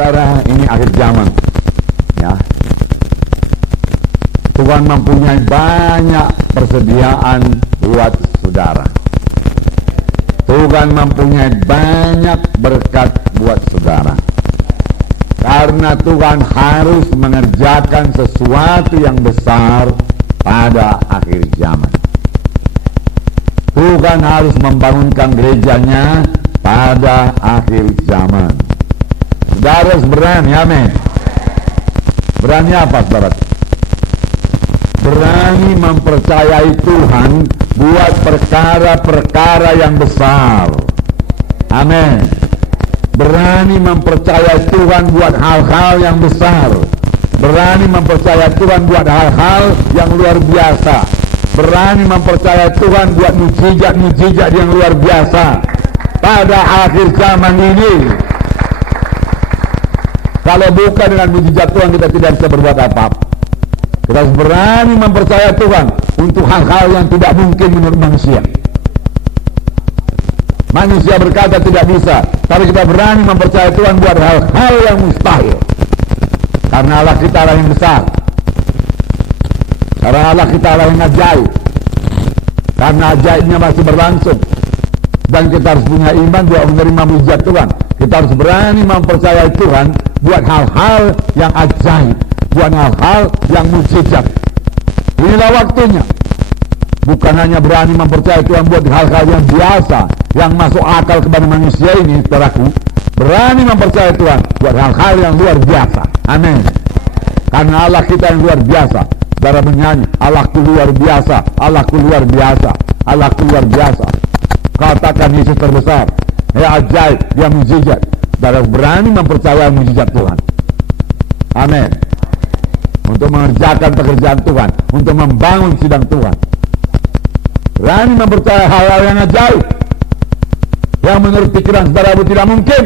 Saudara, ini akhir zaman, ya. Tuhan mempunyai banyak persediaan buat saudara. Tuhan mempunyai banyak berkat buat saudara. Karena Tuhan harus mengerjakan sesuatu yang besar pada akhir zaman. Tuhan harus membangunkan gerejanya pada akhir zaman. Saudara harus berani, amin. Berani apa, saudara? Berani mempercayai Tuhan buat perkara-perkara yang besar. Amin. Berani mempercayai Tuhan buat hal-hal yang besar. Berani mempercayai Tuhan buat hal-hal yang luar biasa. Berani mempercayai Tuhan buat mujizat-mujizat yang luar biasa pada akhir zaman ini. Kalau bukan dengan mujizat Tuhan, kita tidak bisa berbuat apa-apa. Kita harus berani mempercayai Tuhan untuk hal-hal yang tidak mungkin menurut manusia. Manusia berkata tidak bisa, tapi kita berani mempercayai Tuhan buat hal-hal yang mustahil. Karena Allah kita Allah yang besar. Karena Allah kita Allah yang ajaib. Karena ajaibnya masih berlangsung. Dan kita harus punya iman buat menerima mujizat Tuhan. Kita harus berani mempercayai Tuhan buat hal-hal yang ajaib, buat hal-hal yang mujizat. Inilah waktunya. Bukan hanya berani mempercayai Tuhan buat hal-hal yang biasa, yang masuk akal kepada manusia ini, saudaraku. Berani mempercayai Tuhan buat hal-hal yang luar biasa. Amin. Karena Allah kita yang luar biasa. Saudara menyanyi, Allahku luar biasa, Allahku luar biasa, Allahku luar biasa. Katakan Yesus terbesar, ya ajaib, dia mujizat. Saudara berani mempercayai mujizat Tuhan. Amin. Untuk mengerjakan pekerjaan Tuhan, untuk membangun sidang Tuhan. Berani mempercayai hal-hal yang ajaib, yang menurut pikiran saudara tidak mungkin.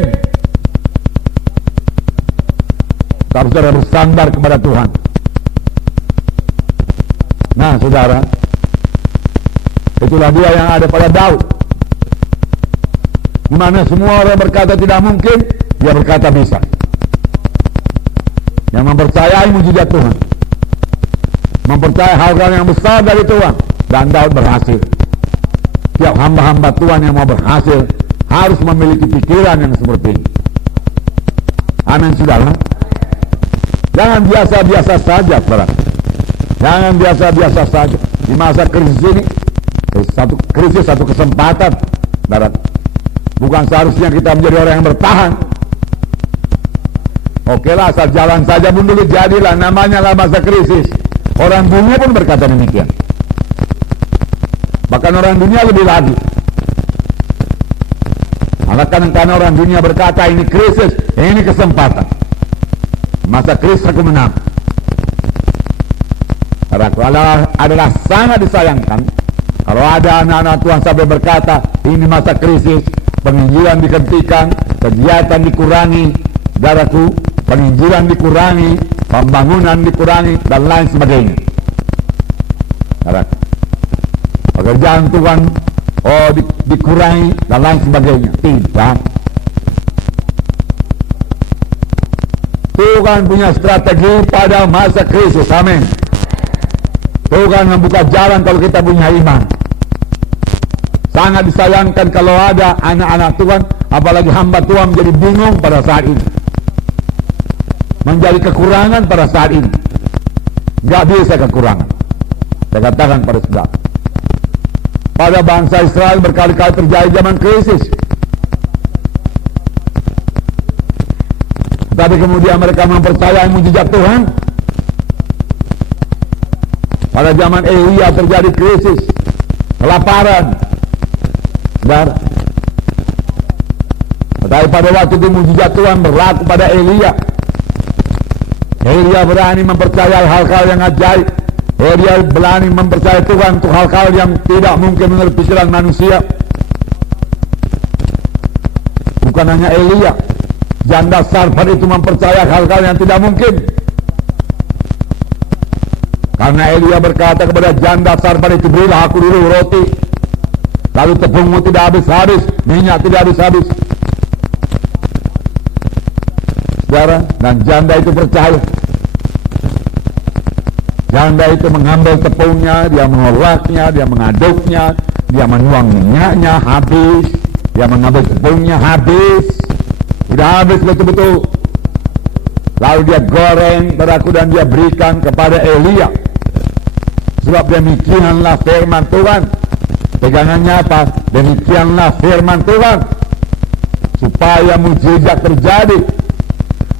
Tapi saudara bersandar kepada Tuhan. Nah, saudara, itulah dia yang ada pada Daud. Di mana semua orang berkata tidak mungkin, dia berkata bisa. Yang mempercayai mujizat Tuhan, mempercayai hal-hal yang besar dari Tuhan, dan Daud berhasil. Tiap hamba-hamba Tuhan yang mau berhasil harus memiliki pikiran yang seperti ini. Amin, saudara. Jangan biasa-biasa saja, saudara. Jangan biasa-biasa saja. Di masa krisis ini, satu kesempatan, saudara. Bukan seharusnya kita menjadi orang yang bertahan. Oke lah, asal jalan saja pun dulu jadilah, namanya lah masa krisis. Orang dunia pun berkata demikian. Bahkan orang dunia lebih lagi. Karena orang dunia berkata ini krisis, ini kesempatan. Masa krisis aku menang. Adalah sangat disayangkan kalau ada anak-anak Tuhan sampai berkata ini masa krisis, penginjilan dihentikan, kegiatan dikurangi, saudaraku, penginjilan dikurangi, pembangunan dikurangi, dan lain sebagainya. Pekerjaan Tuhan dikurangi dan lain sebagainya. Tidak. Tuhan punya strategi pada masa krisis. Amin. Tuhan membuka jalan kalau kita punya iman. Sangat disayangkan kalau ada anak-anak Tuhan, apalagi hamba Tuhan, menjadi bingung pada saat ini, menjadi kekurangan pada saat ini. Gak bisa kekurangan. Saya katakan pada saudara, pada bangsa Israel berkali-kali terjadi zaman krisis, tapi kemudian mereka mempercayai mujizat Tuhan. Pada zaman Elia terjadi krisis, kelaparan, saudara. Tetapi pada waktu itu mujizat Tuhan berlaku pada Elia. Elia berani mempercayai hal-hal yang ajaib. Elia berani mempercayai Tuhan untuk hal-hal yang tidak mungkin menurut pikiran manusia. Bukan hanya Elia, janda Sarfat itu mempercayai hal-hal yang tidak mungkin. Karena Elia berkata kepada janda Sarfat itu, berilah aku dulu roti, lalu tepungmu tidak habis-habis, minyak tidak habis-habis. saudara, dan janda itu percaya. Janda itu mengambil tepungnya, dia mengolahnya, dia mengaduknya, dia menuang minyaknya habis, dia mengambil tepungnya habis, sudah habis betul-betul. Lalu dia goreng saudaraku dan dia berikan kepada Elia. Sebab demikianlah firman Tuhan. Pegangannya apa? Demikianlah firman Tuhan, supaya mujizat terjadi.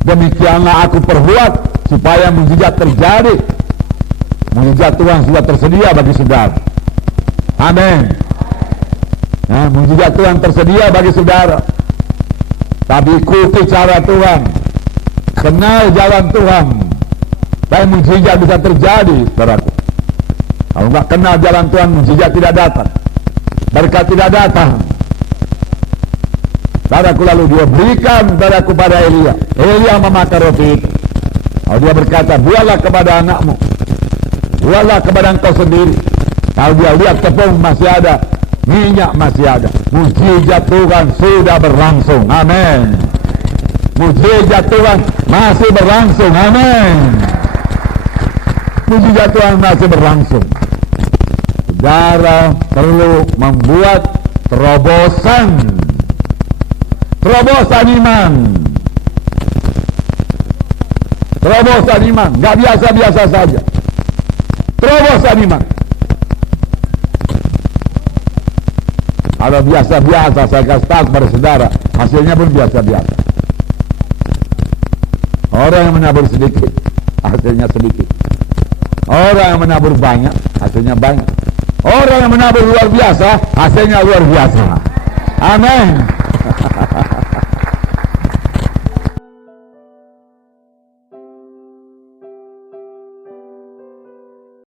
Demikianlah aku perbuat supaya mujizat terjadi. Mujizat Tuhan sudah tersedia bagi saudara. Amin. Nah, mujizat Tuhan tersedia bagi saudara. Tapi ikuti cara Tuhan, kenal jalan Tuhan, dan mujizat bisa terjadi, saudaraku. Kalau nggak kenal jalan Tuhan, mujizat tidak datang, berkat tidak datang. Saudaraku, lalu dia berikan saudaraku pada Elia. Elia memakan roti itu. Lalu dia berkata, buatlah kepada anakmu, buatlah kepada engkau sendiri. Lalu dia lihat tepung masih ada, minyak masih ada. Mujizat Tuhan sudah berlangsung. Amin. Mujizat Tuhan masih berlangsung. Amin. Mujizat Tuhan masih berlangsung. Saudara perlu membuat terobosan iman. Terobosan iman, gak biasa-biasa saja. Terobosan iman. Kalau biasa-biasa, saya kasih tahu kepada saudara, hasilnya pun biasa-biasa. Orang yang menabur sedikit, hasilnya sedikit. Orang yang menabur banyak, hasilnya banyak. Orang yang menabur luar biasa, hasilnya luar biasa. Amin.